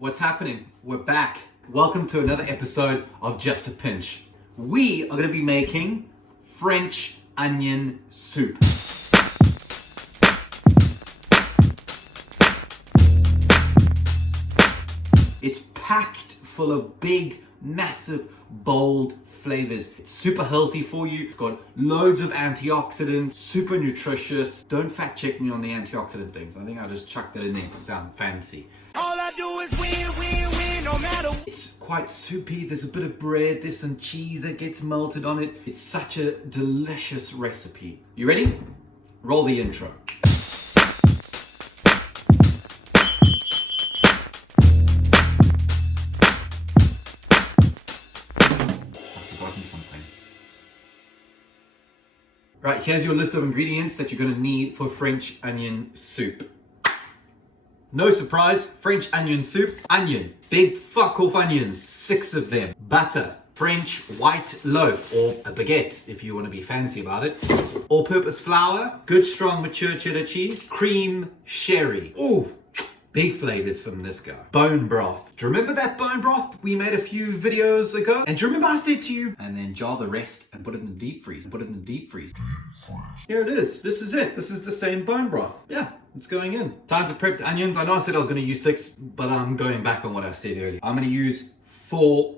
What's happening? We're back. Welcome to another episode of Just a Pinch. We are going to be making French onion soup. It's packed full of big, massive, bold flavors. It's super healthy for you. It's got loads of antioxidants, super nutritious. Don't fact check me on the antioxidant things. I think I just chucked that in there to sound fancy. All I do is win, no matter. It's quite soupy. There's a bit of bread. There's some cheese that gets melted on it. It's such a delicious recipe. You ready? Roll the intro. Right, here's your list of ingredients that you're going to need for French onion soup. No surprise, French onion soup. Onion, big fuck off onions, 6 of them. Butter, French white loaf or a baguette if you want to be fancy about it. All-purpose flour, good strong mature cheddar cheese, cream, sherry. Ooh, big flavors from this guy. Bone broth. Do you remember that bone broth we made a few videos ago? And do you remember I said to you, and then jar the rest and put it in the deep freeze. Here it is. This is it. This is the same bone broth. Yeah, it's going in. Time to prep the onions. I know I said I was going to use 6, but I'm going back on what I said earlier. I'm going to use 4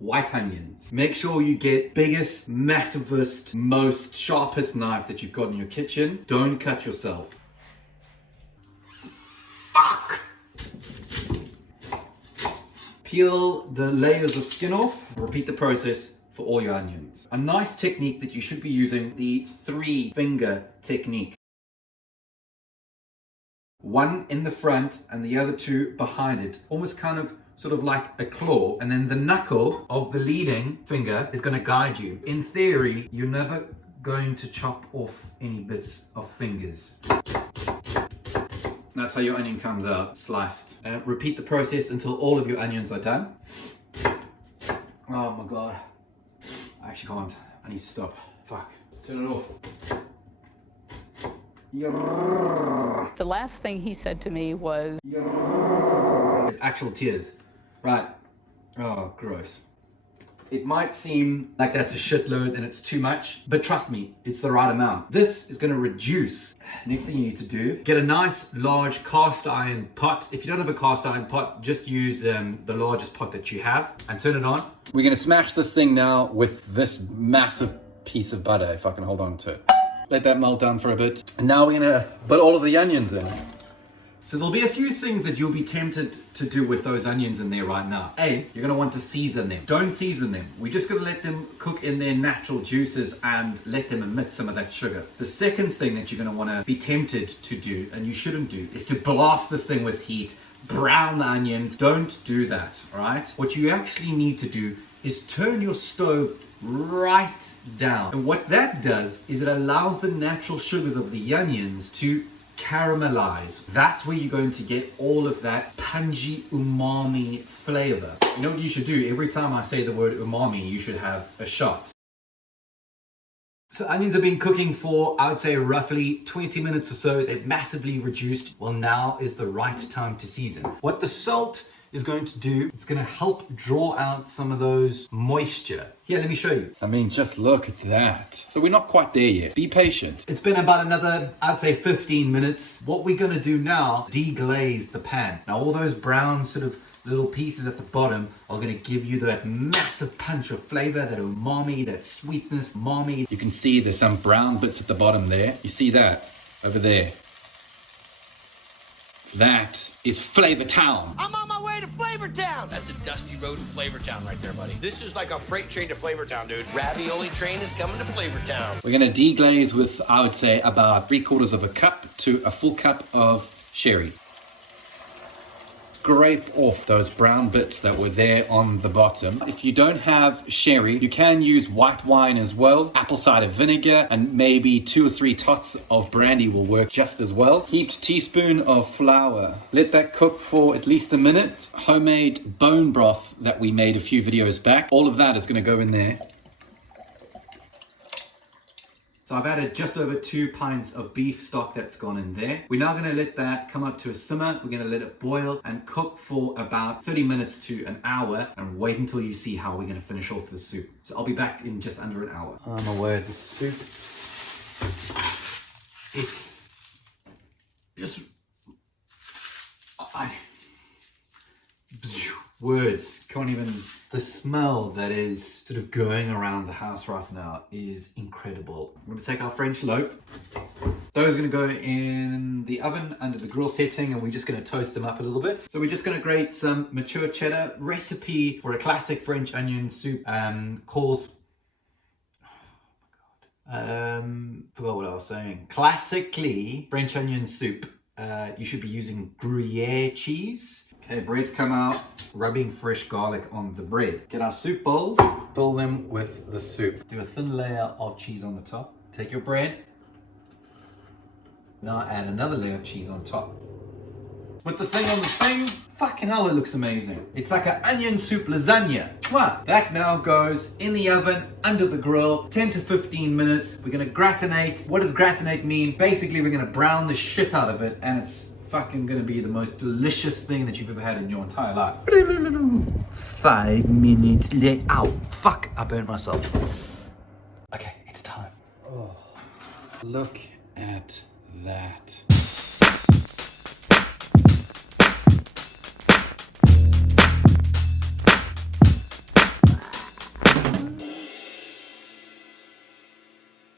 white onions. Make sure you get biggest, massivest, most sharpest knife that you've got in your kitchen. Don't cut yourself. Fuck! Peel the layers of skin off. Repeat the process for all your onions. A nice technique that you should be using, the 3-finger technique. 1 in the front and the other 2 behind it. Almost kind of sort of like a claw. And then the knuckle of the leading finger is going to guide you. In theory, you're never going to chop off any bits of fingers. That's how your onion comes out, sliced. Repeat the process until all of your onions are done. Oh my god. I actually can't. I need to stop. Fuck. Turn it off. The last thing he said to me was... It's actual tears. Right. Oh, gross. It might seem like that's a shitload and it's too much, but trust me, it's the right amount. This is going to reduce. Next thing you need to do, get a nice large cast iron pot. If you don't have a cast iron pot, just use the largest pot that you have and turn it on. We're going to smash this thing now with this massive piece of butter, if I can hold on to it. Let that melt down for a bit. And now we're going to put all of the onions in. So there'll be a few things that you'll be tempted to do with those onions in there right now. A, you're gonna want to season them. Don't season them. We're just gonna let them cook in their natural juices and let them emit some of that sugar. The second thing that you're gonna wanna be tempted to do, and you shouldn't do, is to blast this thing with heat, brown the onions. Don't do that, all right? What you actually need to do is turn your stove right down. And what that does is it allows the natural sugars of the onions to caramelize. That's where you're going to get all of that pungy umami flavor. You know what you should do? Every time I say the word umami, you should have a shot. So onions have been cooking for, I would say, roughly 20 minutes or so. They've massively reduced. Well, now is the right time to season. What the salt is going to do, it's going to help draw out some of those moisture. Here, let me show you. I mean, just look at that. So we're not quite there yet. Be patient. It's been about another, I'd say 15 minutes. What we're going to do now, deglaze the pan. Now, all those brown sort of little pieces at the bottom are going to give you that massive punch of flavor, that umami, that sweetness, umami. You can see there's some brown bits at the bottom there. You see that over there? That is Flavor Town. I'm on my way to Flavor Town. That's a dusty road in Flavor Town right there, buddy. This is like a freight train to Flavor Town, dude. Ravioli train is coming to Flavor Town. We're going to deglaze with, I would say, about 3/4 cup to a full cup of sherry. Scrape off those brown bits that were there on the bottom. If you don't have sherry, you can use white wine as well, apple cider vinegar, and maybe 2 or 3 tots of brandy will work just as well. Heaped teaspoon of flour. Let that cook for at least a minute. Homemade bone broth that we made a few videos back. All of that is going to go in there. So I've added just over 2 pints of beef stock that's gone in there. We're now gonna let that come up to a simmer. We're gonna let it boil and cook for about 30 minutes to an hour and wait until you see how we're gonna finish off the soup. So I'll be back in just under an hour. I'm aware of the soup. It's just, words can't even, the smell that is sort of going around the house right now is incredible. I'm going to take our French loaf. Those are going to go in the oven under the grill setting, and we're just going to toast them up a little bit. So we're just going to grate some mature cheddar. Recipe for a classic French onion soup calls, forgot what I was saying. Classically, French onion soup, you should be using Gruyere cheese. Okay, bread's come out, rubbing fresh garlic on the bread. Get our soup bowls, fill them with the soup. Do a thin layer of cheese on the top. Take your bread. Now add another layer of cheese on top. With the thing on the thing, fucking hell, it looks amazing. It's like an onion soup lasagna. Wow. That now goes in the oven, under the grill, 10 to 15 minutes. We're gonna gratinate. What does gratinate mean? Basically, we're gonna brown the shit out of it, and it's fucking gonna be the most delicious thing that you've ever had in your entire life. 5 minutes later. Ow, fuck, I burnt myself. Okay, it's time. Oh, look at that.